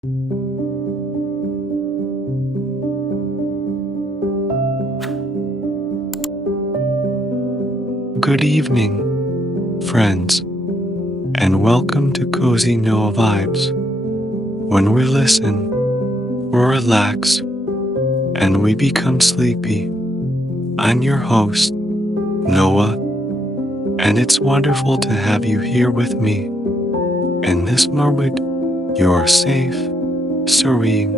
Good evening, friends, and welcome to Cozy Noah Vibes. When we listen, we relax, and we become sleepy. I'm your host, Noah, and it's wonderful to have you here with me. In this moment, you are safe, serene,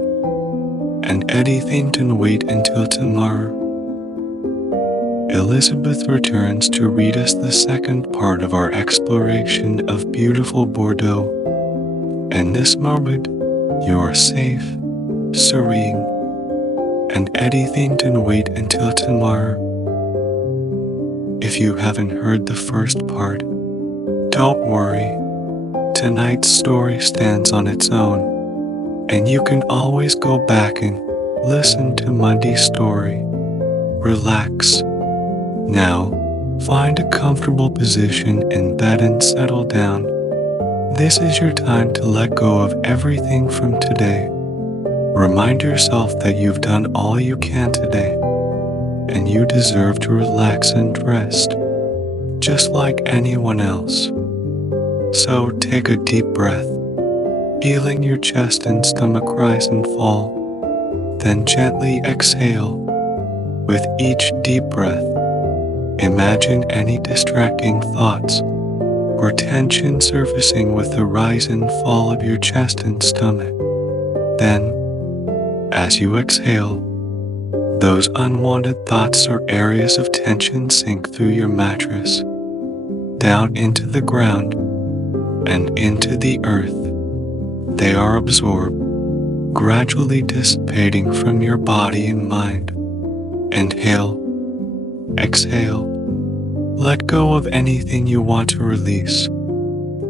and anything can wait until tomorrow. Elizabeth returns to read us the second part of our exploration of beautiful Bordeaux. In this moment, you are safe, serene, and anything can wait until tomorrow. If you haven't heard the first part, don't worry. Tonight's story stands on its own, and you can always go back and listen to Monday's story. Relax. Now, find a comfortable position in bed and settle down. This is your time to let go of everything from today. Remind yourself that you've done all you can today, and you deserve to relax and rest, just like anyone else. So take a deep breath, feeling your chest and stomach rise and fall. Then gently exhale. With each deep breath, imagine any distracting thoughts or tension surfacing with the rise and fall of your chest and stomach. Then, as you exhale, those unwanted thoughts or areas of tension sink through your mattress, down into the ground, and into the earth. They are absorbed, gradually dissipating from your body and mind. Inhale, exhale. Let go of anything you want to release,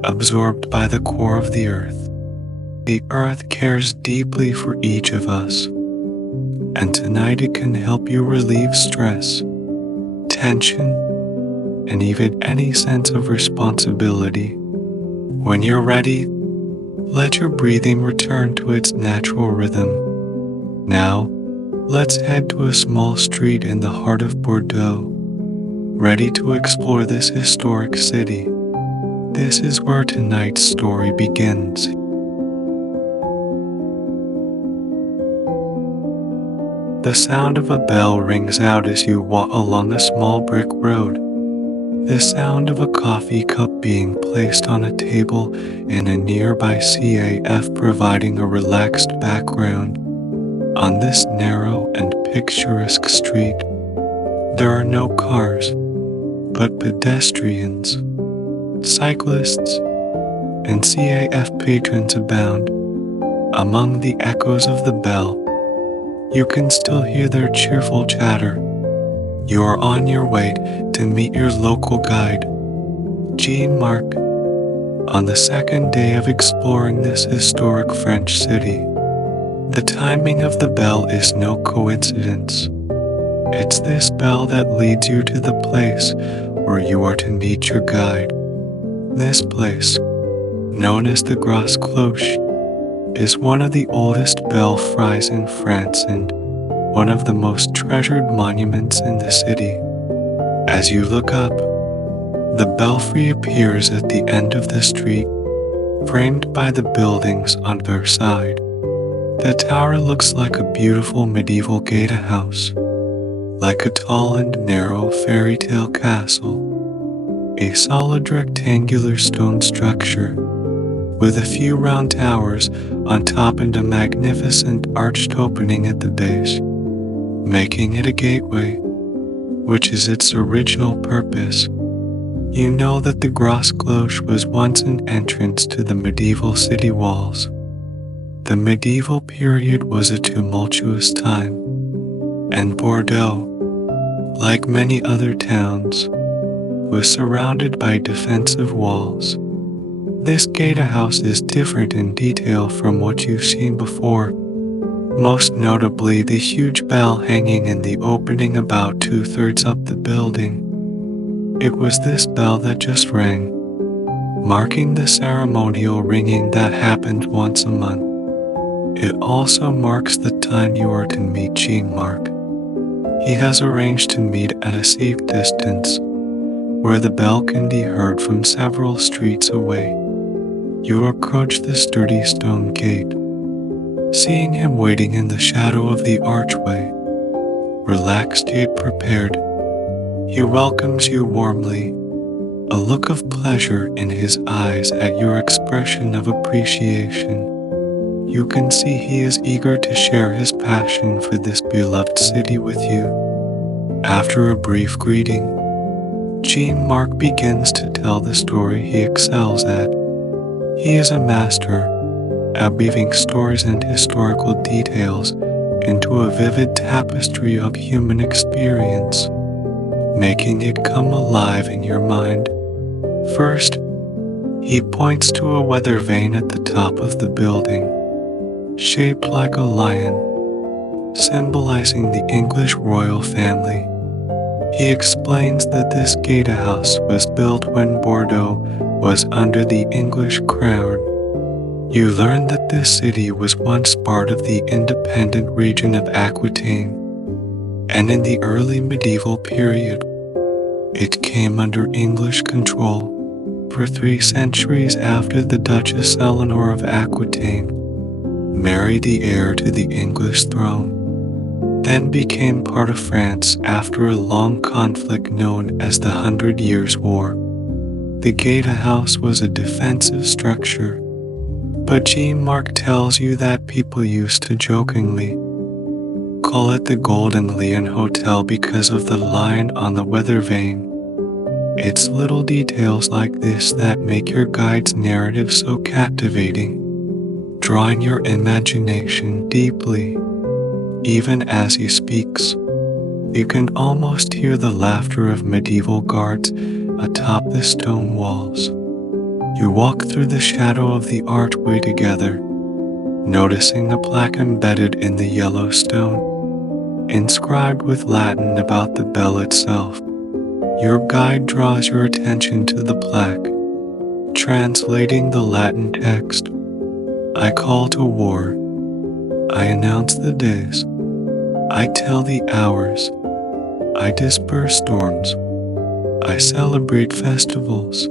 absorbed by the core of the earth. The earth cares deeply for each of us, and tonight it can help you relieve stress, tension, and even any sense of responsibility. When you're ready, let your breathing return to its natural rhythm. Now, let's head to a small street in the heart of Bordeaux, ready to explore this historic city. This is where tonight's story begins. The sound of a bell rings out as you walk along a small brick road. The sound of a coffee cup being placed on a table in a nearby CAF providing a relaxed background. On this narrow and picturesque street, there are no cars, but pedestrians, cyclists, and CAF patrons abound. Among the echoes of the bell, you can still hear their cheerful chatter. You are on your way to meet your local guide, Jean-Marc, on the second day of exploring this historic French city. The timing of the bell is no coincidence. It's this bell that leads you to the place where you are to meet your guide. This place, known as the Grosse Cloche, is one of the oldest belfries in France and one of the most treasured monuments in the city. As you look up, the belfry appears at the end of the street, framed by the buildings on their side. The tower looks like a beautiful medieval gatehouse, like a tall and narrow fairy tale castle, a solid rectangular stone structure with a few round towers on top and a magnificent arched opening at the base, making it a gateway, which is its original purpose. You know that the Grosse Cloche was once an entrance to the medieval city walls. The medieval period was a tumultuous time, and Bordeaux, like many other towns, was surrounded by defensive walls. This gatehouse is different in detail from what you've seen before, most notably the huge bell hanging in the opening about 2/3 up the building. It was this bell that just rang, marking the ceremonial ringing that happened once a month. It also marks the time you are to meet Jean-Marc. He has arranged to meet at a safe distance, where the bell can be heard from several streets away. You approach the sturdy stone gate, seeing him waiting in the shadow of the archway. Relaxed yet prepared, he welcomes you warmly, a look of pleasure in his eyes at your expression of appreciation. You can see he is eager to share his passion for this beloved city with you. After a brief greeting, Jean-Marc begins to tell the story he excels at. He is a master at weaving stories and historical details into a vivid tapestry of human experience, making it come alive in your mind. First, he points to a weather vane at the top of the building, shaped like a lion, symbolizing the English royal family. He explains that this gatehouse was built when Bordeaux was under the English crown. You learn that this city was once part of the independent region of Aquitaine, and in the early medieval period, it came under English control for 3 centuries after the Duchess Eleanor of Aquitaine married the heir to the English throne, then became part of France after a long conflict known as the 100 Years' War. The gatehouse was a defensive structure, but Jean-Marc tells you that people used to jokingly call it the Golden Lion Hotel because of the lion on the weather vane. It's little details like this that make your guide's narrative so captivating, drawing your imagination deeply. Even as he speaks, you can almost hear the laughter of medieval guards atop the stone walls. You walk through the shadow of the archway together, noticing a plaque embedded in the yellow stone, inscribed with Latin about the bell itself. Your guide draws your attention to the plaque, translating the Latin text. I call to war. I announce the days. I tell the hours. I disperse storms. I celebrate festivals.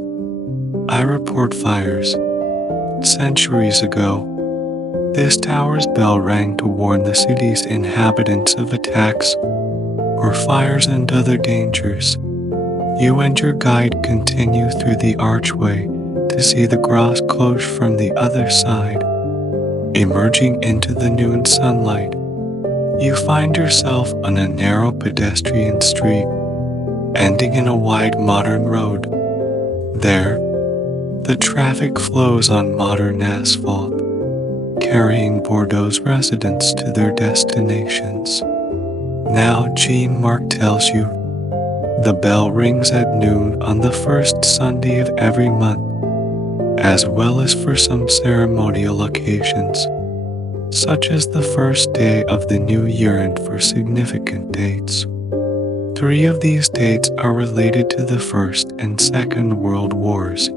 I report fires. Centuries ago, this tower's bell rang to warn the city's inhabitants of attacks or fires and other dangers. You and your guide continue through the archway to see the Grosse Cloche from the other side. Emerging into the noon sunlight, you find yourself on a narrow pedestrian street, ending in a wide modern road. There, the traffic flows on modern asphalt, carrying Bordeaux's residents to their destinations. Now Jean-Marc tells you, the bell rings at noon on the first Sunday of every month, as well as for some ceremonial occasions, such as the first day of the new year and for significant dates. 3 of these dates are related to the First and Second World Wars,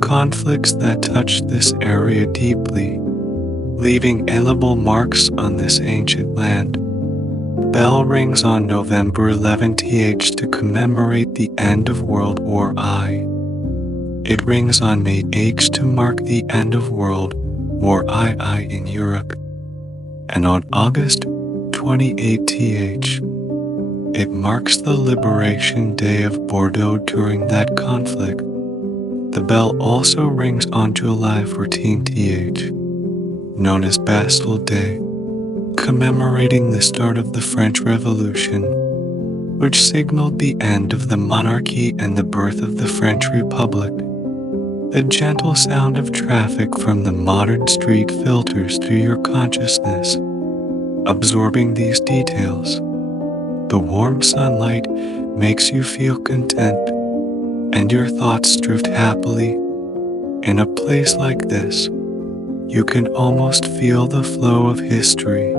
conflicts that touched this area deeply, leaving indelible marks on this ancient land. Bell rings on November 11th to commemorate the end of World War I. It rings on May 8th to mark the end of World War II in Europe, and on August 28th, it marks the Liberation Day of Bordeaux during that conflict. The bell also rings on July 14th, known as Bastille Day, commemorating the start of the French Revolution, which signaled the end of the monarchy and the birth of the French Republic. The gentle sound of traffic from the modern street filters through your consciousness, absorbing these details. The warm sunlight makes you feel content, and your thoughts drift happily. In a place like this, you can almost feel the flow of history,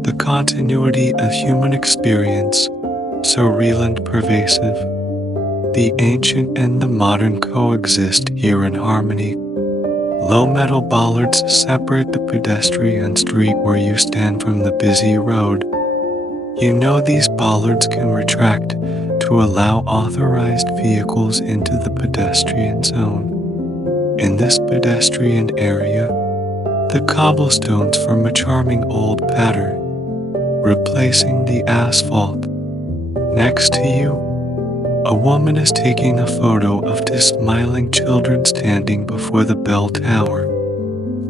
the continuity of human experience, so real and pervasive. The ancient and the modern coexist here in harmony, Low metal bollards separate the pedestrian street where you stand from the busy road. You know these bollards can retract to allow authorized vehicles into the pedestrian zone. In this pedestrian area, the cobblestones form a charming old pattern, replacing the asphalt. Next to you, a woman is taking a photo of two smiling children standing before the bell tower.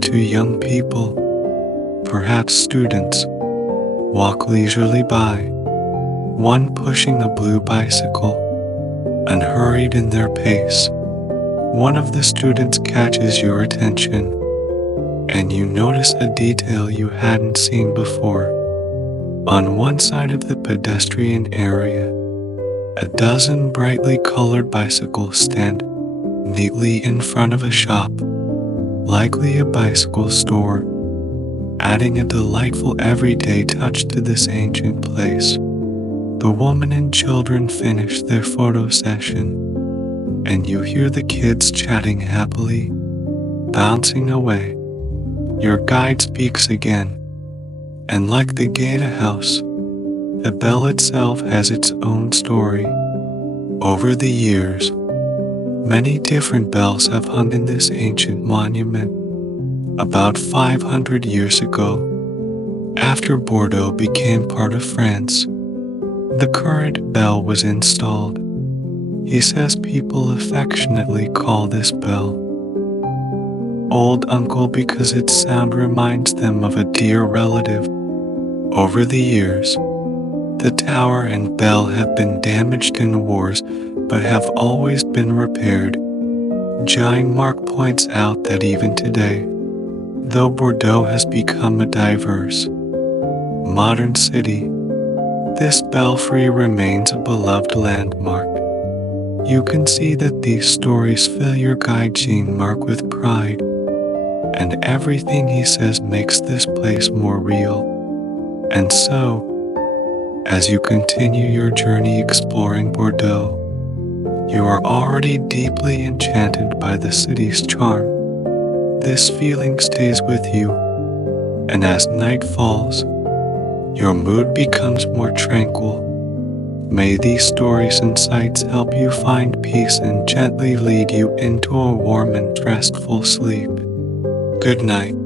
Two young people, perhaps students, walk leisurely by, one pushing a blue bicycle, unhurried in their pace. One of the students catches your attention, and you notice a detail you hadn't seen before. On one side of the pedestrian area, a dozen brightly colored bicycles stand neatly in front of a shop, likely a bicycle store, adding a delightful everyday touch to this ancient place. The woman and children finish their photo session, and you hear the kids chatting happily, bouncing away. Your guide speaks again, and like the gatehouse, the bell itself has its own story. Over the years, many different bells have hung in this ancient monument. About 500 years ago, after Bordeaux became part of France, the current bell was installed. He says people affectionately call this bell Old Uncle because its sound reminds them of a dear relative. Over the years, the tower and bell have been damaged in wars but have always been repaired. Jean-Marc points out that even today, though Bordeaux has become a diverse, modern city, this belfry remains a beloved landmark. You can see that these stories fill your guide Jean-Marc with pride, and everything he says makes this place more real. And so, as you continue your journey exploring Bordeaux, you are already deeply enchanted by the city's charm. This feeling stays with you, and as night falls, your mood becomes more tranquil. May these stories and sights help you find peace and gently lead you into a warm and restful sleep. Good night.